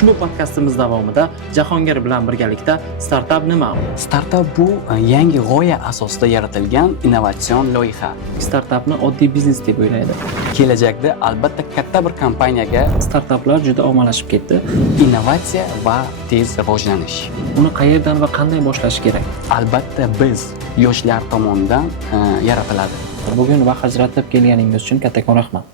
Ushbu podkastimiz davomida Jahongir bilan birgalikda startap nima? Startap bu yangi g'oya asosida yaratilgan innovatsion loyiha. Startapni oddiy biznes deb o'ylaydi. Kelajakda albatta katta bir kompaniyaga Startaplar juda ommalashib ketdi. innovatsiya va tez rivojlanish. Uni qayerdan va qanday boshlash kerak? Albatta biz yoshlar tomonidan yaratiladi. Bugun vaqt ajratib kelganingiz uchun kattakon rahmat.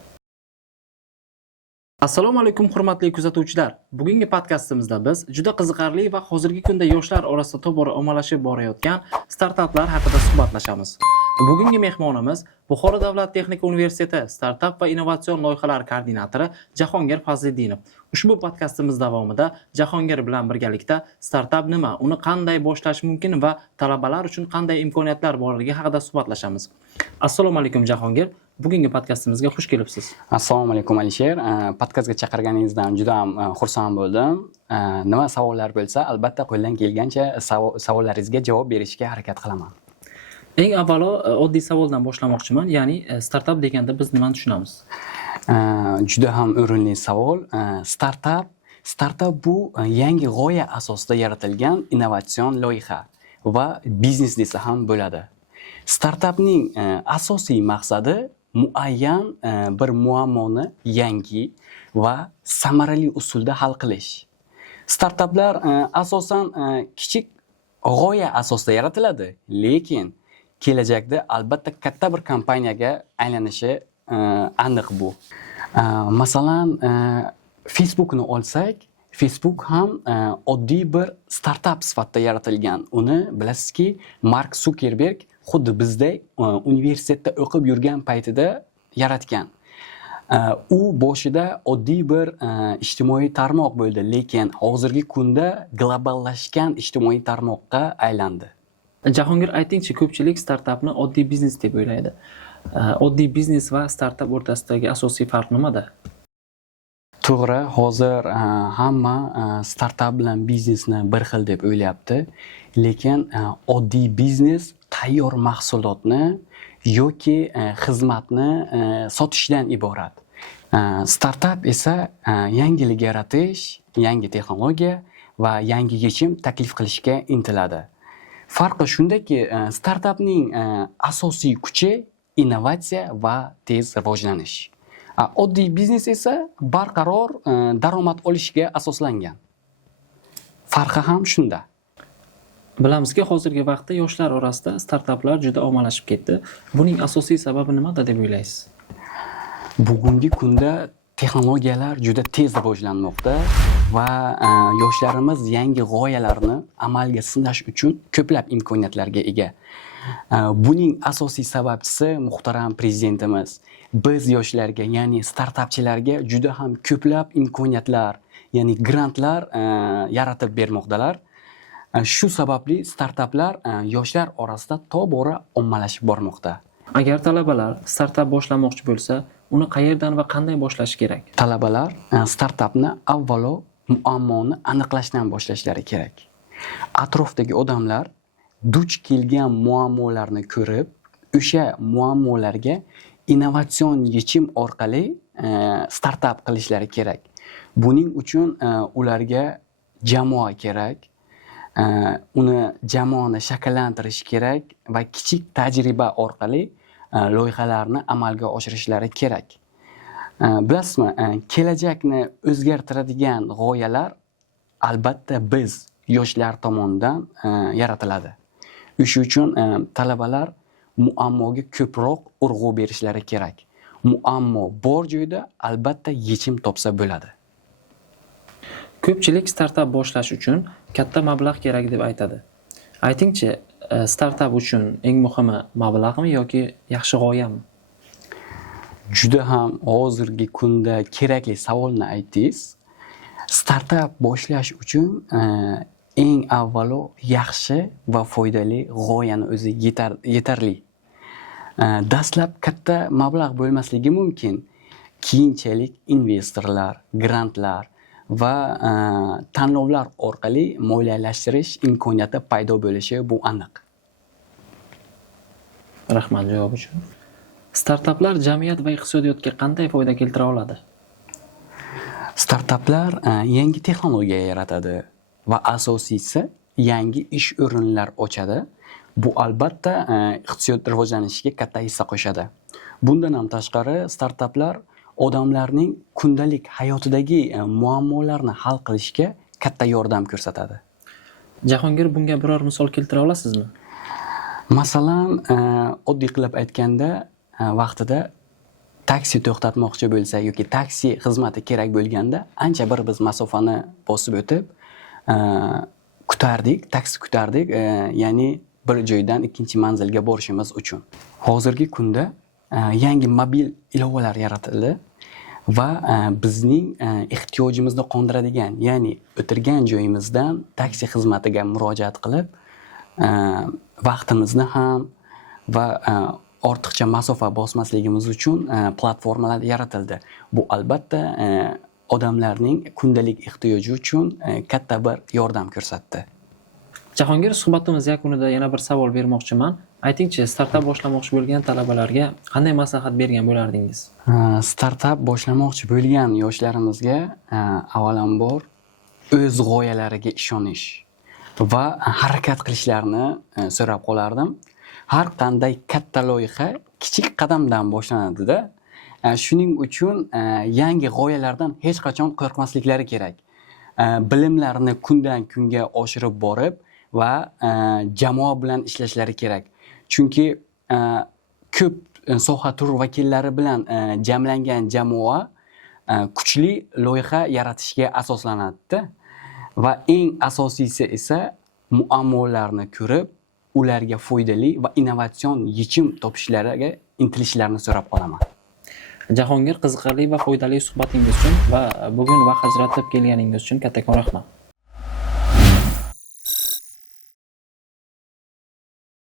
Assalomu alaykum hurmatli kuzatuvchilar. Bugungi podkastimizda biz juda qiziqarli va hozirgi kunda yoshlar orasida tobora ommalashib borayotgan startaplar haqida suhbatlashamiz. Bugungi mehmonimiz Buxoro davlat texnika universiteti startap va innovatsion loyihalar koordinatori Jahongir Fazliddinov. Ushbu podkastimiz davomida Jahongir bilan birgalikda startap nima, uni qanday boshlash mumkin va talabalar uchun qanday imkoniyatlar borligi haqida suhbatlashamiz. Assalomu alaykum Jahongir. Bugungi podkastimizga xush kelibsiz. Assalomu alaykum Alisher. Podkastga chaqirganingizdan juda ham xursand bo'ldim. Nima savollar bo'lsa, albatta qo'ldan kelgancha savollaringizga javob berishga harakat qilaman. Eng avvalo oddiy savoldan boshlamoqchiman, ya'ni startap deganda biz nimani tushunamiz? Juda ham o'rinli savol. Startap bu yangi g'oya asosida yaratilgan innovatsion loyiha va biznes desa ham bo'ladi. Startapning asosiy maqsadi muayyan bir muammoni yangi va samarali usulda hal qilish. Startaplar asosan kichik g'oya asosida yaratiladi, lekin kelajakda albatta katta bir kompaniyaga aylanishi aniq bu. Masalan, Facebookni olsak, Facebook ham oddiy bir startap sifatida yaratilgan. Uni bilasizki, Mark Zuckerberg xuddi bizdek universitetda o'qib yurgan paytida yaratgan. U boshida oddiy bir ijtimoiy tarmoq bo'ldi, lekin hozirgi kunda globallashgan ijtimoiy tarmoqqa aylandi. Jahongir, aytingchi, ko'pchilik startapni oddiy biznes deb o'ylaydi. Oddiy biznes va startap o'rtasidagi asosiy farq nimada? To'g'ri, hozir hamma startap bilan biznesni bir xil deb o'ylayapti, lekin oddiy biznes tayyor mahsulotni yoki xizmatni sotishdan iborat. Startap esa yangilik yaratish, yangi texnologiya va yangi yechim taklif qilishga intiladi. Farqi shundaki, startapning asosiy kuchi innovatsiya va tez rivojlanish. Oddiy biznes esa barqaror daromad olishga asoslangan. Farqi ham shunda. Bilamizki, hozirgi vaqtda yoshlar orasida startaplar juda ommalashib ketdi. Buning asosiy sababi nimada deb o'ylaysiz? Bugungi kunda texnologiyalar juda tez rivojlanmoqda va yoshlarimiz yangi g'oyalarni amalga sinash uchun ko'plab imkoniyatlarga ega. Buning asosiy sababchisi muhtaram prezidentimiz. Biz yoshlarga, ya'ni startapchilarga juda ham ko'plab imkoniyatlar, ya'ni grantlar yaratib bermoqdalar. Shu sababli startaplar yoshlar orasida tobora ommalashib bormoqda. Agar talabalar startap boshlamoqchi bo'lsa, uni qayerdan va qanday boshlash kerak? Talabalar startapni avvalo muammoni aniqlashdan boshlashlari kerak. Atrofdagi odamlar duch kelgan muammolarni ko'rib, o'sha muammolarga innovatsion yechim orqali startap qilishlari kerak. Buning uchun ularga jamoa kerak. Uni jamoani shakllantirish kerak va kichik tajriba orqali loyihalarni amalga oshirishlari kerak. Bilasizmi, kelajakni o'zgartiradigan g'oyalar albatta biz yoshlar tomonidan yaratiladi. O'sha uchun talabalar muammoga ko'proq urg'u berishlari kerak. Muammo bor joyda albatta yechim topsa bo'ladi. Ko'pchilik startap boshlash uchun katta mablag' kerak deb aytadi. Aytingchi, startap uchun eng muhimi mablag'mi yoki yaxshi g'oyami? Juda ham hozirgi kunda kerakli savolni aytdingiz. Startap boshlash uchun eng avvalo yaxshi va foydali g'oyani o'zi yetarli. Dastlab katta mablag' bo'lmasligi mumkin. Keyinchalik investorlar, grantlar va tanlovlar orqali moliyalashtirish imkoniyati paydo bo'lishi bu aniq. Rahmat javob uchun. Startaplar jamiyat va iqtisodiyotga qanday foyda keltira oladi? Startaplar yangi texnologiya yaratadi va asosiysi yangi ish o'rinlar ochadi. Bu albatta iqtisod rivojlanishiga katta hissa qo'shadi. Bundan ham tashqari startaplar odamlarning kundalik hayotidagi muammolarni hal qilishga katta yordam ko'rsatadi. Jahongir, bunga biror misol keltira olasizmi? Masalan, oddiy qilib aytganda, vaqtida taksi to'xtatmoqchi bo'lsa yoki taksi xizmati kerak bo'lganda ancha bir biz masofani bosib o'tib taksi kutardik, ya'ni bir joydan ikkinchi manzilga borishimiz uchun. Hozirgi kunda yangi mobil ilovalar yaratildi va bizning ehtiyojimizni qondiradigan, ya'ni o'tirgan joyimizdan taksi xizmatiga murojaat qilib, vaqtimizni ham va ortiqcha masofa bosmasligimiz uchun platformalar yaratildi. Bu albatta odamlarning kundalik ehtiyoji uchun katta bir yordam ko'rsatdi. Jahongir, suhbatimiz yakunida yana bir savol bermoqchiman. Aytingchi, startap boshlamoqchi bo'lgan talabalarga qanday maslahat bergan bo'lardingiz? Startap boshlamoqchi bo'lgan yoshlarimizga avvalambor o'z g'oyalariga ishonish va harakat qilishlarini so'rab qolardim. Har qanday katta loyiha kichik qadamdan boshlanadi-da. Shuning uchun yangi g'oyalardan hech qachon qo'rqmasliklari kerak. Bilimlarini kundan kunga oshirib borib va jamoa bilan ishlashlari kerak. Chunki ko'p soha tur vakillari bilan jamlangan jamoa kuchli loyiha yaratishga asoslanadi va eng asosiysi esa muammolarni ko'rib, ularga foydali va innovatsion yechim topishlariga intilishlarini so'rab qolaman. Jahongir, qiziqarli va foydali suhbatingiz uchun va bugun vaqt ajratib kelganingiz uchun kattakon rahmat.